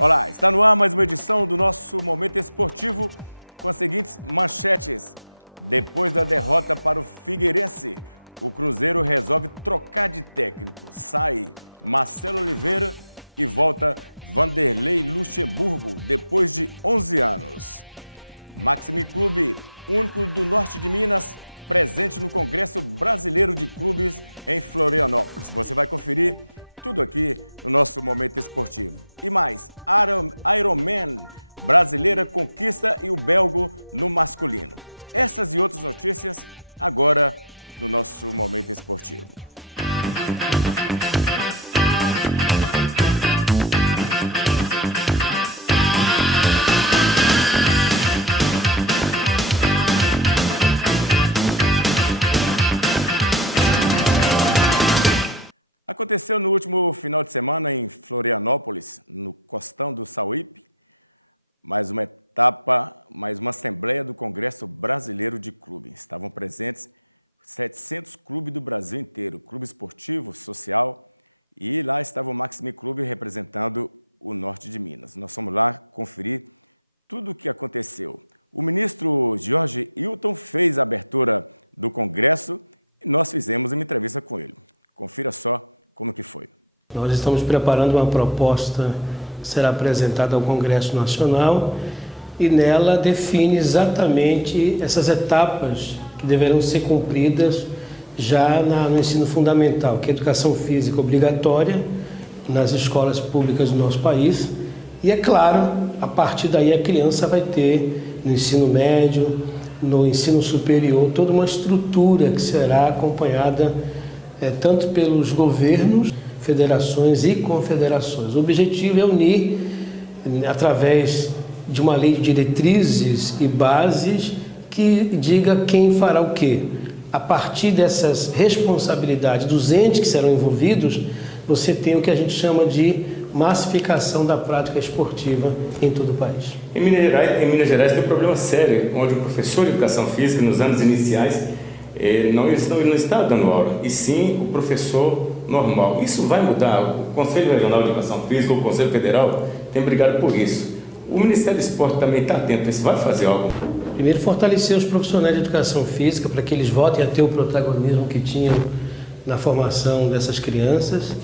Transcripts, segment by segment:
Olá, está no ar mais uma edição do nosso Momento Esportivo com as seguintes manchetes. Depois da derrota para o Figueirense, o Cruzeiro resolve trocar de técnico. Sai Marcelo Oliveira e volta Vanderlei Luxemburgo depois de 11 anos. Maximi Clube, único do norte de Minas, presente no Congresso Brasileiro de Clubes em Florianópolis. Você vai conferir tudo aqui no nosso Momento Esportivo. E mais, Ironman brasileira conquista e o belgo no masculino. Essas e outras notícias agora no nosso Momento Esportivo. Aconteceu no último final de semana em Florianópolis, no Costão do Sauípe, mais uma etapa, mais uma assembleia do Congresso Brasileiro de Clube. Estavam presentes 700 clubes do Brasil inteiro, clube esportivo, social, e lá estava o Maximi Clube representando o norte de Minas. Nós fomos lá conferir tudo o que aconteceu. O ministro Jorge Hilton fez a abertura do Congresso e nós fizemos uma entrevista com ele. Confira só como que foi. Nós estamos preparando uma proposta que será apresentada ao Congresso Nacional e nela define exatamente essas etapas que deverão ser cumpridas já no ensino fundamental, que é a educação física obrigatória nas escolas públicas do nosso país. E é claro, a partir daí a criança vai ter no ensino médio, no ensino superior, toda uma estrutura que será acompanhada tanto pelos governos, federações e confederações. O objetivo é unir, através de uma lei de diretrizes e bases, que diga quem fará o quê. A partir dessas responsabilidades dos entes que serão envolvidos, você tem o que a gente chama de massificação da prática esportiva em todo o país. Em Minas Gerais tem um problema sério, onde o professor de educação física, nos anos iniciais, ele não está dando aula, e sim o professor normal. Isso vai mudar. O Conselho Regional de Educação Física, o Conselho Federal, tem brigado por isso. O Ministério do Esporte também está atento. Isso vai fazer algo? Primeiro, fortalecer os profissionais de educação física para que eles voltem a ter o protagonismo que tinham na formação dessas crianças.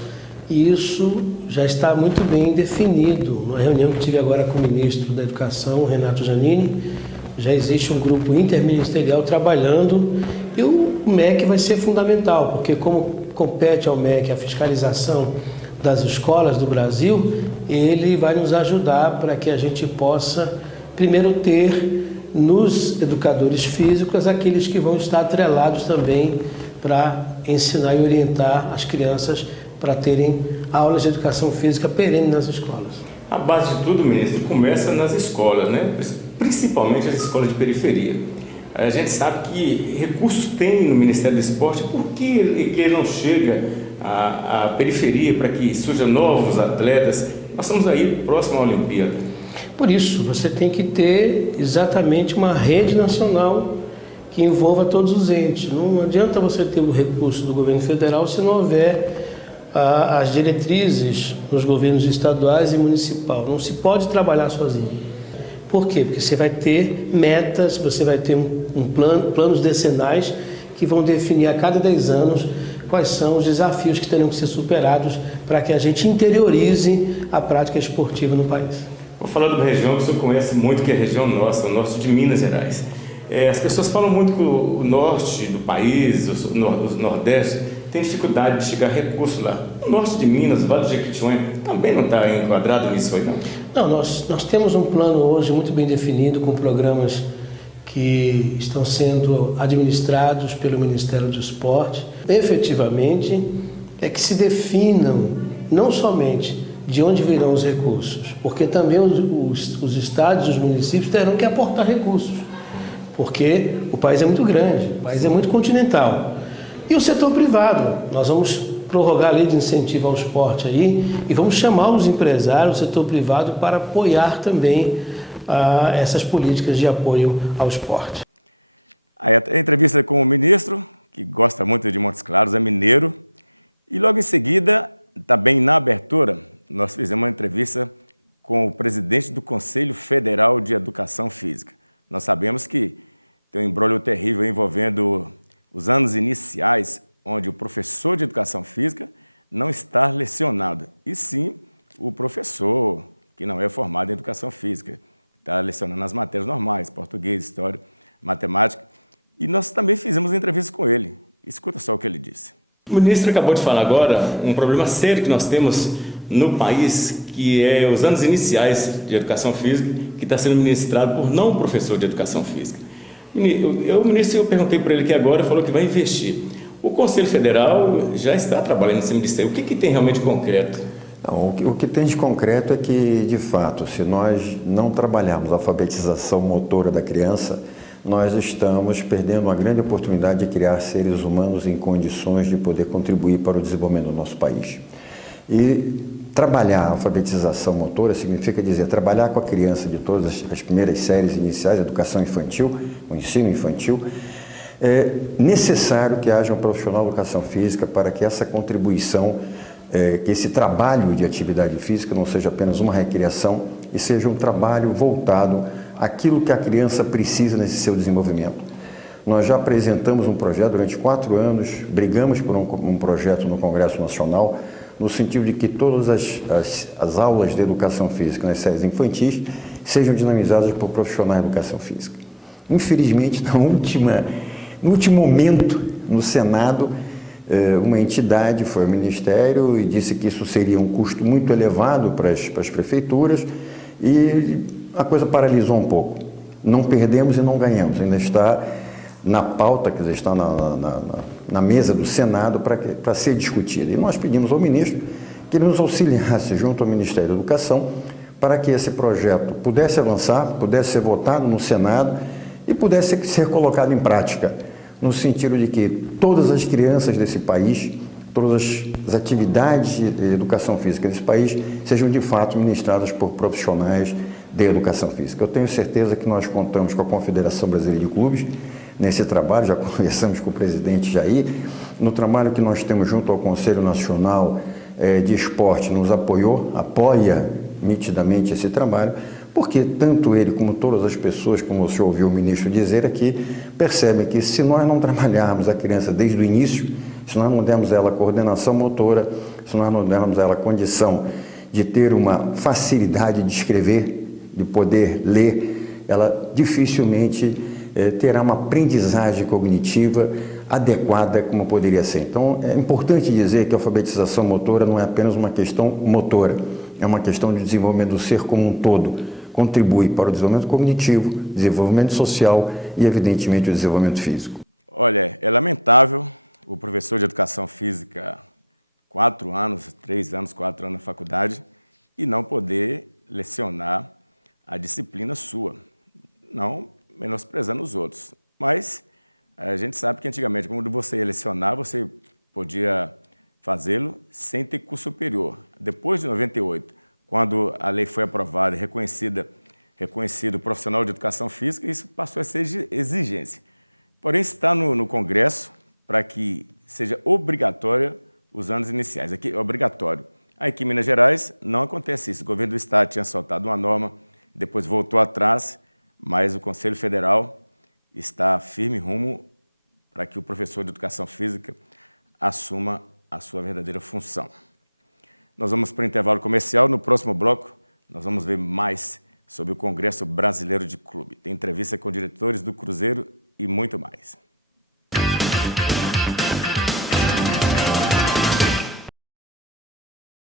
E isso já está muito bem definido. Na reunião que tive agora com o ministro da Educação, Renato Giannini, já existe um grupo interministerial trabalhando. E o MEC vai ser fundamental, porque como compete ao MEC a fiscalização das escolas do Brasil, ele vai nos ajudar para que a gente possa, primeiro, ter nos educadores físicos aqueles que vão estar atrelados também para ensinar e orientar as crianças para terem aulas de educação física perene nas escolas. A base de tudo, ministro, começa nas escolas, né? Principalmente as escolas de periferia. A gente sabe que recursos tem no Ministério do Esporte, por que ele não chega à periferia para que surjam novos atletas? Nós estamos aí próximo à Olimpíada. Por isso, você tem que ter exatamente uma rede nacional que envolva todos os entes. Não adianta você ter o recurso do governo federal se não houver as diretrizes nos governos estaduais e municipal. Não se pode trabalhar sozinho. Por quê? Porque você vai ter metas, você vai ter planos decenais que vão definir a cada 10 anos quais são os desafios que terão que ser superados para que a gente interiorize a prática esportiva no país. Vou falar de uma região que o senhor conhece muito, que é a região nossa, o norte de Minas Gerais. As pessoas falam muito que o norte do país, o nordeste, tem dificuldade de chegar a recursos lá. O norte de Minas, o Vale do Jequitinhonha, também não está enquadrado nisso aí, não? Não, nós temos um plano hoje muito bem definido, com programas que estão sendo administrados pelo Ministério do Esporte. Efetivamente, é que se definam não somente de onde virão os recursos, porque também os estados e os municípios terão que aportar recursos, porque o país é muito grande, o país é muito continental. E o setor privado, nós vamos prorrogar a lei de incentivo ao esporte aí e vamos chamar os empresários, o setor privado, para apoiar também essas políticas de apoio ao esporte. Aí a entrevista com o ministro, que gosta muito de Montes Claros, é mineiro, e logo em seguida, também na abertura, nós fizemos uma entrevista com o presidente do Conselho Federal de Educação Física. Nós sabemos que tem um imbróglio terrível envolvendo os anos iniciais, onde o professor de Educação Física não está lecionado, e sim o professor que não é formado em Educação Física, está lecionando as matérias normais, português, história, matemática, e nós também fizemos entrevista com ele. Escuta só o que ele disse. O ministro acabou de falar agora um problema sério que nós temos no país, que é os anos iniciais de Educação Física, que está sendo ministrado por não professor de Educação Física. Eu perguntei para ele aqui agora, falou que vai investir. O Conselho Federal já está trabalhando nesse ministério. O que tem realmente de concreto? Não, o que tem de concreto é que, de fato, se nós não trabalharmos a alfabetização motora da criança, nós estamos perdendo uma grande oportunidade de criar seres humanos em condições de poder contribuir para o desenvolvimento do nosso país. E trabalhar a alfabetização motora significa dizer, trabalhar com a criança de todas as primeiras séries iniciais, educação infantil, o ensino infantil. É necessário que haja um profissional de educação física para que essa contribuição, que esse trabalho de atividade física não seja apenas uma recreação e seja um trabalho voltado àquilo que a criança precisa nesse seu desenvolvimento. Nós já apresentamos um projeto durante 4 anos, brigamos por um projeto no Congresso Nacional, no sentido de que todas as aulas de educação física nas séries infantis sejam dinamizadas por profissionais de educação física. Infelizmente, no último momento, no Senado, uma entidade foi ao Ministério e disse que isso seria um custo muito elevado para as prefeituras e a coisa paralisou um pouco. Não perdemos e não ganhamos, ainda está na pauta, quer dizer, está na mesa do Senado para ser discutida. E nós pedimos ao ministro que ele nos auxiliasse junto ao Ministério da Educação para que esse projeto pudesse avançar, pudesse ser votado no Senado e pudesse ser colocado em prática, no sentido de que todas as crianças desse país, todas as atividades de educação física desse país sejam de fato ministradas por profissionais de educação física. Eu tenho certeza que nós contamos com a Confederação Brasileira de Clubes nesse trabalho, já conversamos com o presidente Jair, no trabalho que nós temos junto ao Conselho Nacional de Esporte, nos apoia nitidamente esse trabalho, porque tanto ele como todas as pessoas, como o senhor ouviu o ministro dizer aqui, percebem que se nós não trabalharmos a criança desde o início, se nós não dermos a ela coordenação motora, se nós não dermos a ela condição de ter uma facilidade de escrever, de poder ler, ela dificilmente terá uma aprendizagem cognitiva adequada como poderia ser. Então, é importante dizer que a alfabetização motora não é apenas uma questão motora, é uma questão de desenvolvimento do ser como um todo. Contribui para o desenvolvimento cognitivo, desenvolvimento social e, evidentemente, o desenvolvimento físico. Olha, é lamentável o professor de Educação Física 4 anos, 3 anos, 4 anos na faculdade e não poder lecionar a disciplina sua, não menosprezando os outros. Mas a gente sabe que antigamente, quando você ia lecionar, você podia fazê-lo sem ter curso superior. Depois de 98, quando a lei foi aprovada e reconhecido profissional de educação física, isso passou a ser exigência. Porém, está no Congresso para que seja obrigatória os anos iniciais. Aqui é obrigatório. Aqui em Minas Gerais não acontece isso. O governo do estado tinha soltado uma norma, depois voltou atrás, mas o Conselho Federal está firme rumo para que o professor de educação física assuma a sua verdadeira função. Nós vamos para o intervalo comercial. No próximo bloco, nós vamos ver mais sobre o Congresso Brasileiro de Clube. Tem entrevista com diretores do Cruzeiro e muito mais.